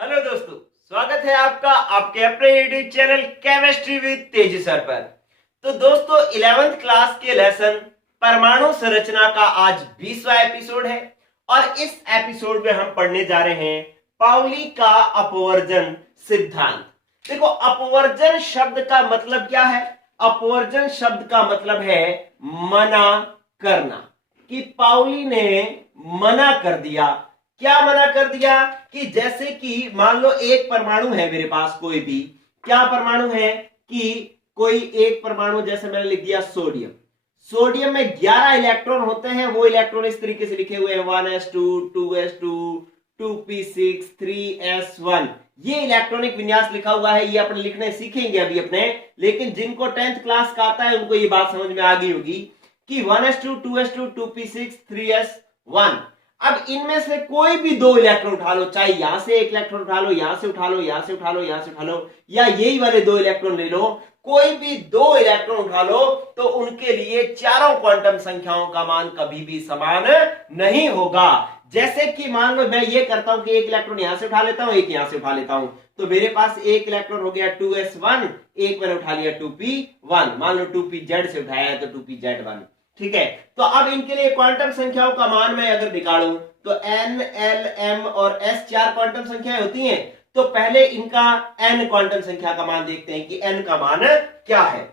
Hello दोस्तों, स्वागत है आपका आपके अपने यूट्यूब चैनल केमिस्ट्री विद तेजी सर पर। तो दोस्तों 11th क्लास के लेसन परमाणु संरचना का आज 20वां एपिसोड है और इस एपिसोड में हम पढ़ने जा रहे हैं पाउली का अपवर्जन सिद्धांत। देखो, अपवर्जन शब्द का मतलब क्या है? अपवर्जन शब्द का मतलब है मना करना, कि पाउली ने मना कर दिया। क्या मना कर दिया? कि जैसे कि मान लो एक परमाणु है मेरे पास, कोई भी क्या परमाणु है कि कोई एक परमाणु, जैसे मैंने लिख दिया सोडियम। सोडियम में 11 इलेक्ट्रॉन होते हैं। वो इलेक्ट्रॉन इस तरीके से लिखे हुए हैं 1s2 2s2 2p6 3s1। ये इलेक्ट्रॉनिक विन्यास लिखा हुआ है। ये अपने लिखने सीखेंगे अभी अपने, लेकिन जिनको 10th क्लास का आता है उनको ये बात समझ में आ गई होगी कि 1s2 2s2 2p6 3s1। अब इनमें से कोई भी दो इलेक्ट्रॉन उठा लो, चाहे यहां से एक इलेक्ट्रॉन उठा लो, यहां से उठा लो, यहां से उठा लो, यहां से उठा लो, या यही वाले दो इलेक्ट्रॉन ले लो, कोई भी दो इलेक्ट्रॉन उठा लो, तो उनके लिए चारों क्वांटम संख्याओं का मान कभी भी समान नहीं होगा। जैसे कि मान लो मैं ये करता हूं कि एक इलेक्ट्रॉन यहां से उठा लेता हूं, एक यहां से उठा लेता हूं, तो मेरे पास एक इलेक्ट्रॉन हो गया 2s1, एक मैंने उठा लिया 2p1। मान लो 2pz से उठाया है तो 2pz1। ठीक है, तो अब इनके लिए क्वांटम संख्याओं का मान मैं अगर निकालूं तो n, l, m और s चार क्वांटम संख्याएं होती हैं। तो पहले इनका n क्वांटम संख्या का मान देखते हैं कि n का मान क्या है।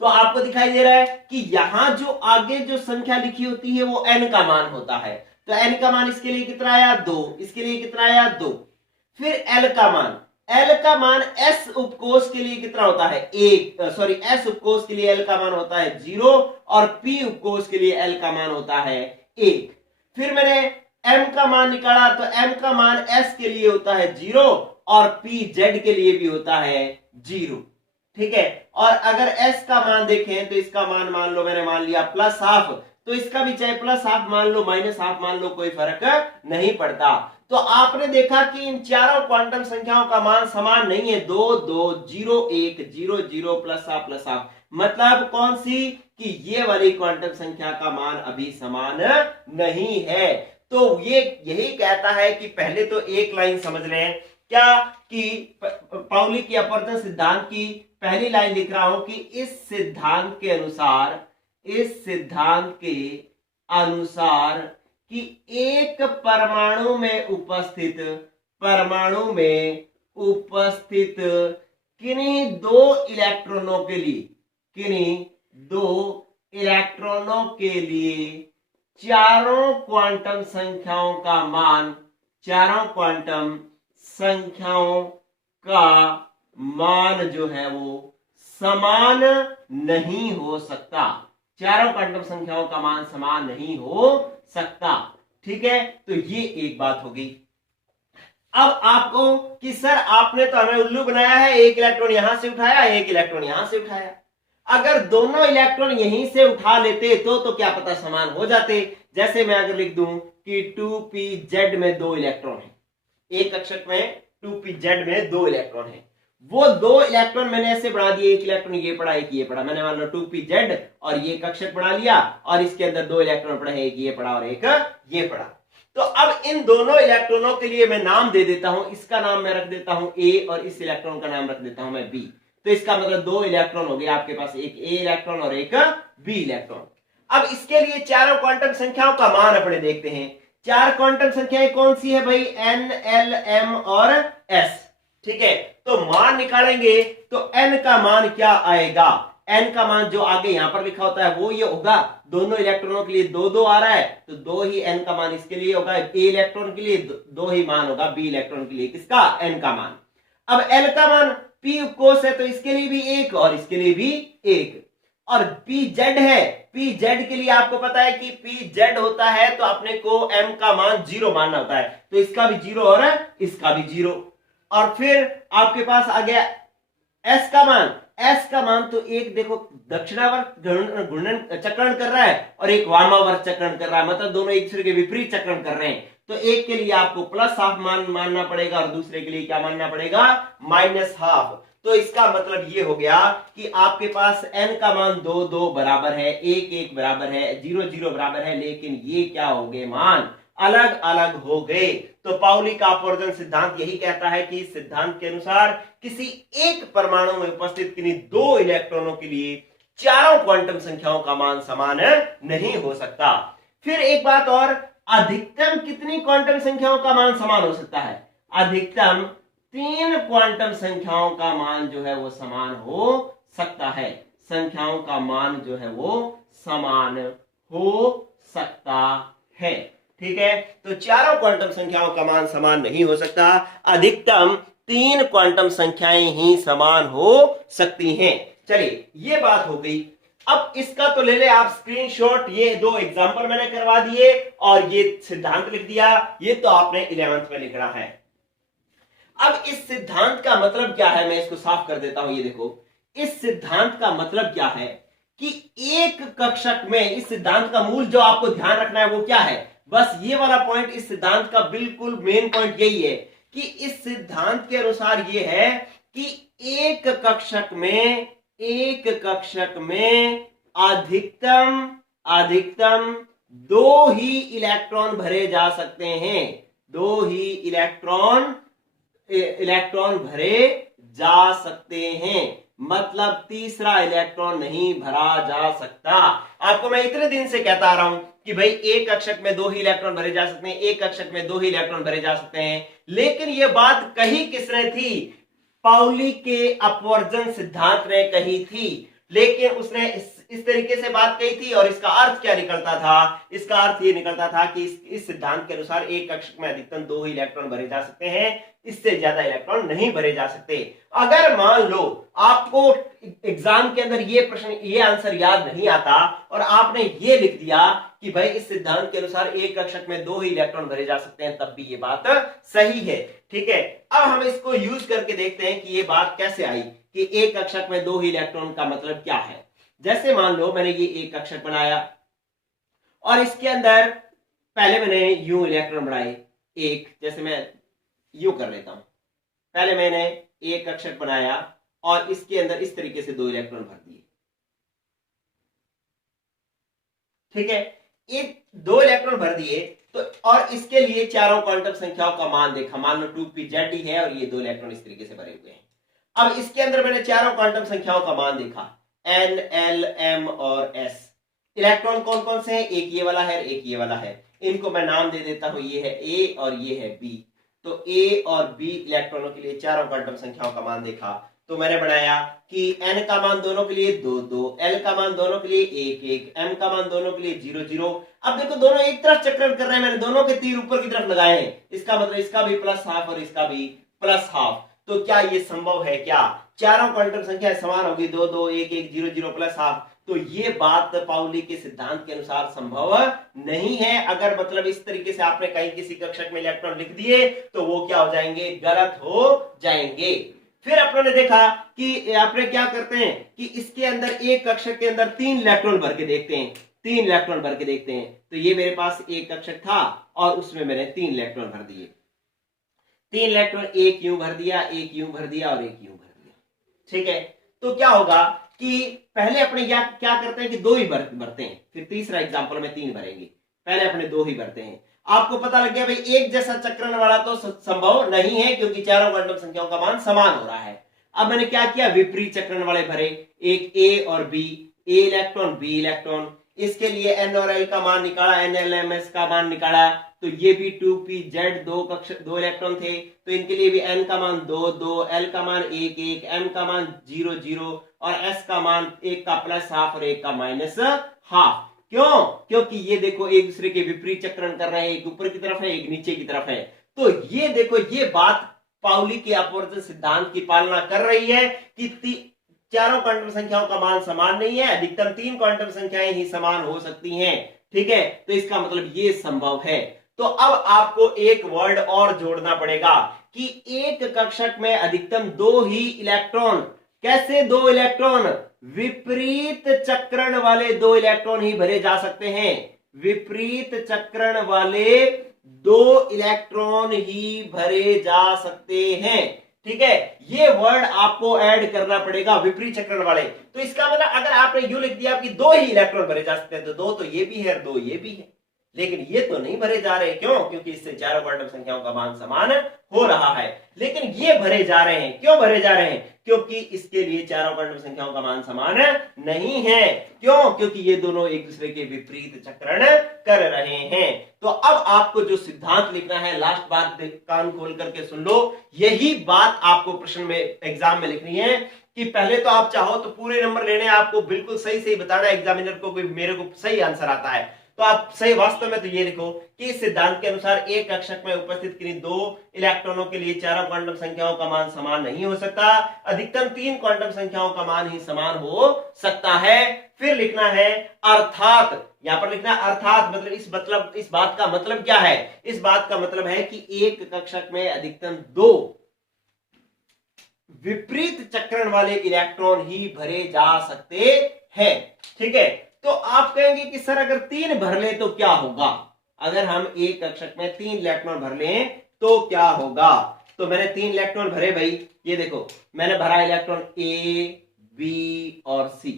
तो आपको दिखाई दे रहा है कि यहां जो आगे जो संख्या लिखी होती है वो n का मान होता है। तो n का मान इसके लिए कितना आया? 2। इसके लिए कितना आया? 2। फिर l का मान s उपकोष के लिए कितना होता है? 1। s उपकोष के लिए l का मान होता है 0 और p उपकोष के लिए l का मान होता है 1। फिर मैंने m का मान निकाला तो m का मान s के लिए होता है 0 और p z के लिए भी होता है 0। ठीक है, और अगर s का मान देखें तो इसका मान मान लो मैंने मान लिया +½ तो इसका भी चाहे +½ मान लो -½ मान लो, कोई फर्क नहीं पड़ता। तो आपने देखा कि इन चारों क्वांटम संख्याओं का मान समान नहीं है। 2 2 0 1 0 0 +½ मतलब कौन सी? कि ये वाली क्वांटम संख्या का मान अभी समान नहीं है। तो ये यही कहता है कि पहले तो एक लाइन समझ रहे हैं क्या, कि पाउली की अपवर्जन सिद्धांत की पहली लाइन लिख रहा हूं कि इस सिद्धांत के अनुसार कि एक परमाणु में उपस्थित किन्हीं दो इलेक्ट्रॉनों के लिए चारों क्वांटम संख्याओं का मान जो है वो समान नहीं हो सकता। चारों क्वांटम संख्याओं का मान समान नहीं हो सकता। ठीक है, तो ये एक बात हो गई। अब आपको कि सर आपने तो हमें उल्लू बनाया है, एक इलेक्ट्रॉन यहां से उठाया, एक इलेक्ट्रॉन यहां से उठाया। अगर दोनों इलेक्ट्रॉन यहीं से उठा लेते तो क्या पता समान हो जाते। जैसे मैं अगर लिख दूं कि 2pz में दो इलेक्ट्रॉन है, एक कक्षक में 2pz में दो इलेक्ट्रॉन है, वो दो इलेक्ट्रॉन मैंने ऐसे बढ़ा दिए, एक इलेक्ट्रॉन ये पड़ा एक ये पड़ा, मैंने मान लो 2pz और ये कक्षक बना लिया और इसके अंदर दो इलेक्ट्रॉन पड़े हैं, एक ये पड़ा और एक ये पड़ा। तो अब इन दोनों इलेक्ट्रॉनों के लिए मैं नाम दे देता हूं। इसका नाम मैं रख देता हूं a और इस इलेक्ट्रॉन का नाम रख देता हूं मैं b। तो इसका मतलब दो इलेक्ट्रॉन हो गए आपके पास, एक a इलेक्ट्रॉन और एक b इलेक्ट्रॉन। अब इसके लिए चारों क्वांटम संख्याओं का मान अपने देखते हैं। चार क्वांटम संख्याएं कौन सी है भाई? n, l, m और s। ठीक है, तो मान निकालेंगे तो n का मान क्या आएगा? n का मान जो आगे यहां पर लिखा होता है वो ये होगा। दोनों इलेक्ट्रॉनों के लिए 2 2 आ रहा है तो 2 ही n का मान इसके लिए होगा। a इलेक्ट्रॉन के लिए 2 ही मान होगा, b इलेक्ट्रॉन के लिए किसका? n का मान। अब l का मान p उपकोष है तो इसके लिए भी 1 और इसके लिए भी 1। और pz है, pz के लिए आपको पता है कि pz होता है तो अपने को m का मान 0 मानना होता है, तो इसका भी 0 और इसका भी 0। और फिर आपके पास आ गया s का मान तो एक देखो दक्षिणावर्त घूर्णन चक्रण कर रहा है और एक वामावर्त चक्रण कर रहा है, मतलब दोनों एक दूसरे के विपरीत चक्रण कर रहे हैं। तो एक के लिए आपको +½ मान मानना पड़ेगा और दूसरे के लिए क्या मानना पड़ेगा? -½ तो इसका मतलब ये हो गया कि आपके पास n का मान 2 2 बराबर है, 1 1 बराबर है, 0 0 बराबर है, लेकिन ये क्या हो गए मान अलग अलग हो गए। तो पाउली का अपवर्जन सिद्धांत यही कहता है कि इस सिद्धांत के अनुसार किसी एक परमाणु में उपस्थित किन्हीं दो इलेक्ट्रॉनों के लिए चारों क्वांटम संख्याओं का मान समान नहीं हो सकता। फिर एक बात और, अधिकतम कितनी क्वांटम संख्याओं का मान समान हो सकता है? अधिकतम 3 क्वांटम संख्याओं का मान जो है वो समान हो सकता है। संख्याओं का मान जो है वो समान हो सकता है। ठीक है, तो चारों क्वांटम संख्याओं का मान समान नहीं हो सकता, अधिकतम 3 क्वांटम संख्याएं ही समान हो सकती हैं। चलिए ये बात हो गई। अब इसका तो ले ले आप स्क्रीनशॉट, ये 2 एग्जांपल मैंने करवा दिए और ये सिद्धांत लिख दिया, ये तो आपने 11th में लिखना है। अब इस सिद्धांत का मतलब क्या है, मैं इसको साफ कर देता हूं। ये देखो, इस सिद्धांत का मतलब क्या है कि एक कक्षक में, इस सिद्धांत का मूल जो आपको ध्यान रखना है वो क्या है, बस ये वाला पॉइंट इस सिद्धांत का बिल्कुल मेन पॉइंट यही है कि इस सिद्धांत के अनुसार ये है कि एक कक्षक में अधिकतम 2 ही इलेक्ट्रॉन भरे जा सकते हैं। 2 ही इलेक्ट्रॉन भरे जा सकते हैं, मतलब तीसरा इलेक्ट्रॉन नहीं भरा जा सकता। आपको मैं इतने दिन से कहता आ रहा हूं कि भाई एक कक्षक में 2 ही इलेक्ट्रॉन भरे जा सकते हैं, एक कक्षक में 2 ही इलेक्ट्रॉन भरे जा सकते हैं, लेकिन यह बात कही किसने थी? पाउली के अपवर्जन सिद्धांत ने कही थी। लेकिन उसने इस तरीके से बात कही थी और इसका अर्थ क्या निकलता था? इसका अर्थ ये निकलता था कि इस सिद्धांत के अनुसार एक कक्षक में अधिकतम 2 ही इलेक्ट्रॉन भरे जा सकते हैं, इससे ज्यादा इलेक्ट्रॉन नहीं भरे जा सकते। अगर मान लो आपको एग्जाम के अंदर ये प्रश्न, ये आंसर याद नहीं आता और आपने ये लिख दिया कि भाई इस सिद्धांत के अनुसार एक कक्षक में 2 ही इलेक्ट्रॉन भरे जा सकते हैं, तब भी ये बात सही है। ठीक है, अब हम इसको यूज करके देखते हैं कि ये बात कैसे आई कि एक कक्षक में 2 ही इलेक्ट्रॉन का मतलब क्या है। जैसे मान लो मैंने ये एक कक्षक बनाया और इसके अंदर पहले मैंने यूं इलेक्ट्रॉन बनाए एक, जैसे मैं यूं कर लेता हूं, पहले मैंने एक कक्षक बनाया और इसके अंदर इस तरीके से 2 इलेक्ट्रॉन भर दिए। ठीक है, एक 2 इलेक्ट्रॉन भर दिए तो, और इसके लिए चारों क्वांटम संख्याओं का मान देखा, मान लो 2pz ही है और ये 2 इलेक्ट्रॉन इस तरीके से भरे हुए हैं। अब इसके अंदर मैंने चारों क्वांटम संख्याओं का मान देखा, n, l, m और s। इलेक्ट्रॉन कौन कौन से हैं? एक ये वाला है, एक ये वाला है। इनको मैं नाम दे देता हूं, ये है a और ये है b। तो a और b इलेक्ट्रॉनों के लिए चारों क्वांटम संख्याओं का मान देखा तो मैंने बनाया कि n का मान दोनों के लिए 2 2, l का मान दोनों के लिए 1 1, m का मान दोनों के लिए 0 0। अब देखो दोनों एक तरफ चक्रण कर रहे हैं, मैंने दोनों के तीर ऊपर की तरफ लगाए हैं, इसका मतलब इसका भी +½ और इसका भी +½ तो क्या ये संभव है? क्या चारों क्वांटम संख्या समान होगी? 2 2 1 1 0 0 +½ तो ये बात पाउली के सिद्धांत के अनुसार संभव नहीं है। अगर मतलब इस तरीके से आपने कहीं किसी कक्षक में इलेक्ट्रॉन लिख दिए तो वो क्या हो जाएंगे? गलत हो जाएंगे। फिर अपनों ने देखा कि आपने क्या करते हैं कि इसके अंदर एक कक्षक के अंदर 3 इलेक्ट्रॉन भर के देखते हैं, 3 इलेक्ट्रॉन भर के देखते हैं। तो ये मेरे पास एक कक्षक था और उसमें मैंने 3 इलेक्ट्रॉन भर दिए, 3 इलेक्ट्रॉन, एक यूं भर दिया, एक यूं भर दिया और एक यूं भर दिया। ठीक है, तो क्या होगा कि पहले अपने क्या करते हैं कि 2 ही भरते हैं, फिर तीसरा एग्जांपल में 3 भरेंगे, पहले अपने 2 ही भरते हैं। आपको पता लग गया भाई एक जैसा चक्रण वाला तो संभव नहीं है क्योंकि चारों क्वांटम संख्याओं का मान समान हो रहा है। अब मैंने क्या किया? विपरीत चक्रण वाले भरे, एक a और b, a electron b electron. इसके लिए n और l का मान निकाला, n l m s का मान निकाला, तो ये भी 2pz 2 इलेक्ट्रॉन थे तो इनके लिए भी n का मान 2 2, l का मान 1 1, m का मान 0 0 और s का मान 1 का +½ और 1 का -½ क्यों? क्योंकि ये देखो एक दूसरे के विपरीत चक्रण कर रहे हैं, एक ऊपर की तरफ है, एक नीचे की तरफ है। तो ये देखो ये बात पाउली के अपवर्जन सिद्धांत की पालना कर रही है कि चारों क्वांटम संख्याओं का मान समान नहीं है, अधिकतम 3 क्वांटम संख्याएं ही समान हो सकती हैं। ठीक है, तो इसका मतलब ये संभव है। तो अब आपको एक वर्ड और जोड़ना पड़ेगा कि एक कक्षक में अधिकतम 2 ही इलेक्ट्रॉन, कैसे 2 इलेक्ट्रॉन? विपरीत चक्रण वाले 2 इलेक्ट्रॉन ही भरे जा सकते हैं, विपरीत चक्रण वाले 2 इलेक्ट्रॉन ही भरे जा सकते हैं। ठीक है, ये वर्ड आपको ऐड करना पड़ेगा, विपरीत चक्रण वाले। तो इसका मतलब अगर आपने यूं लिख दिया कि 2 ही इलेक्ट्रॉन भरे जा सकते हैं तो 2 तो ये भी है और 2 ये भी है। लेकिन ये तो नहीं भरे जा रहे। क्यों? क्योंकि इससे चारों क्वांटम संख्याओं का मान समान हो रहा है। लेकिन ये भरे जा रहे हैं। क्यों भरे जा रहे हैं? क्योंकि इसके लिए चारों क्वांटम संख्याओं का मान समान नहीं है। क्यों? क्योंकि ये दोनों एक दूसरे के विपरीत चक्रण कर रहे हैं। तो अब आपको जो सिद्धांत लिखना है, लास्ट बार कान खोल करके सुन लो, यही बात आपको प्रश्न में एग्जाम में लिखनी है कि पहले तो आप चाहो तो पूरे नंबर लेने, आपको बिल्कुल सही सही बताना एग्जामिनर को कि मेरे को सही आंसर आता है। तो आप सही वास्तव में तो ये लिखो कि इस सिद्धांत के अनुसार एक कक्षक में उपस्थित किन्हीं दो इलेक्ट्रॉनों के लिए चारों क्वांटम संख्याओं का मान समान नहीं हो सकता, अधिकतम 3 क्वांटम संख्याओं का मान ही समान हो सकता है। फिर लिखना है अर्थात, यहां पर लिखना अर्थात मतलब इस बात का मतलब क्या है? इस बात का मतलब है कि एक कक्षक में अधिकतम 2 विपरीत चक्रण वाले इलेक्ट्रॉन ही भरे जा सकते हैं। ठीक है, तो आप कहेंगे कि सर अगर 3 भर ले तो क्या होगा? अगर हम एक कक्षक में 3 इलेक्ट्रॉन भर लें तो क्या होगा? तो मैंने 3 इलेक्ट्रॉन भरे भाई, ये देखो मैंने भरा इलेक्ट्रॉन ए, बी और सी।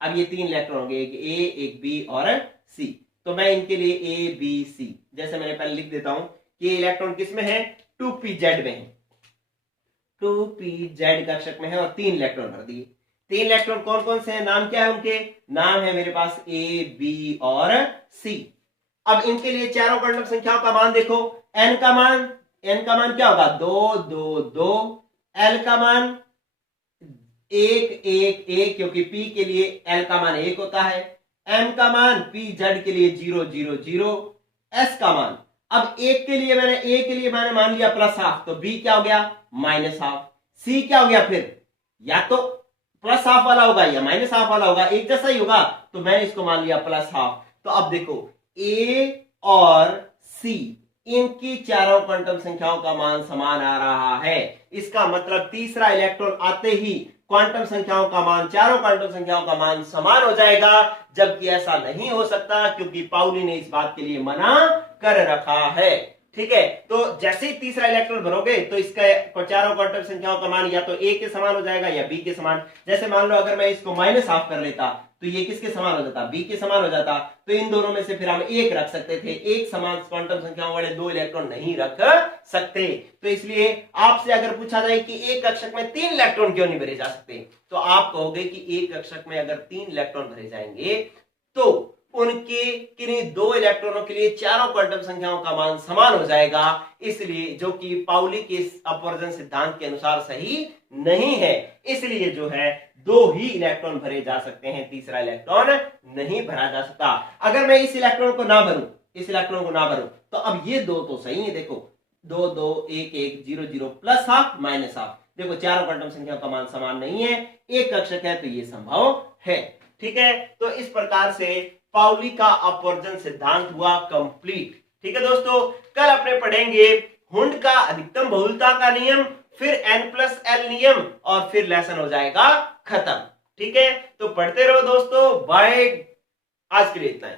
अब ये 3 इलेक्ट्रॉन हो गए, एक ए, एक बी और सी। तो मैं इनके लिए ए, बी, सी जैसे मैंने पहले लिख देता हूं कि ये इलेक्ट्रॉन किस में है? 2pz में है, 2pz कक्षक में है और 3 इलेक्ट्रॉन भर दिए। 3 इलेक्ट्रॉन कौन कौन से हैं? नाम क्या है उनके? नाम है मेरे पास ए, बी और सी। अब इनके लिए चारों क्वांटम संख्याओं का मान देखो। n का मान क्या होगा? 2 2 2। l का मान 1 1 1, क्योंकि p के लिए l का मान 1 होता है। m का मान pz के लिए 0 0 0। s का मान, अब a के लिए मैंने मान लिया +½ तो b क्या हो गया? -½ c क्या हो गया? फिर या तो +½ वाला होगा या -½ वाला होगा, एक जैसा ही होगा, तो मैंने इसको मान लिया +½ तो अब देखो a और c, इनकी चारों क्वांटम संख्याओं का मान समान आ रहा है। इसका मतलब तीसरा इलेक्ट्रॉन आते ही क्वांटम संख्याओं का मान, चारों क्वांटम संख्याओं का मान समान हो जाएगा, जबकि ऐसा नहीं हो सकता क्योंकि पाउली ने इस बात के लिए मना कर रखा है। ठीक है, तो जैसे ही तीसरा इलेक्ट्रॉन भरोगे तो इसका चारों क्वांटम संख्याओं का मान या तो a के समान हो जाएगा या b के समान। जैसे मान लो अगर मैं इसको -½ कर लेता तो ये किसके समान हो जाता? b के समान हो जाता। तो इन दोनों में से फिर हम 1 रख सकते थे। एक समान क्वांटम संख्याओं वाले 2 इलेक्ट्रॉन नहीं रख सकते। तो इसलिए आपसे अगर पूछा जाए कि एक कक्षक में 3 इलेक्ट्रॉन क्यों नहीं भरे जा सकते, तो आप कहोगे कि एक कक्षक में अगर 3 इलेक्ट्रॉन भरे जाएंगे तो उनके किन्हीं 2 इलेक्ट्रॉनों के लिए चारों क्वांटम संख्याओं का मान समान हो जाएगा, इसलिए जो कि पाउली के अपवर्जन सिद्धांत के अनुसार सही नहीं है। इसलिए जो है 2 ही इलेक्ट्रॉन भरे जा सकते हैं, तीसरा इलेक्ट्रॉन नहीं भरा जा सकता। अगर मैं इस इलेक्ट्रॉन को ना भरूं तो अब ये 2 तो सही है। देखो 2 2 1 1 0 0 +½ -½ देखो चारों क्वांटम संख्याओं का मान समान नहीं है, एक कक्षक है तो ये संभव है। ठीक है, तो इस प्रकार से पाउली का अपवर्जन सिद्धांत हुआ कंप्लीट। ठीक है दोस्तों, कल अपने पढ़ेंगे हुंड का अधिकतम बहुलता का नियम, फिर n+l नियम और फिर लेसन हो जाएगा खत्म। ठीक है, तो पढ़ते रहो दोस्तों। बाय, आज के लिए इतना ही।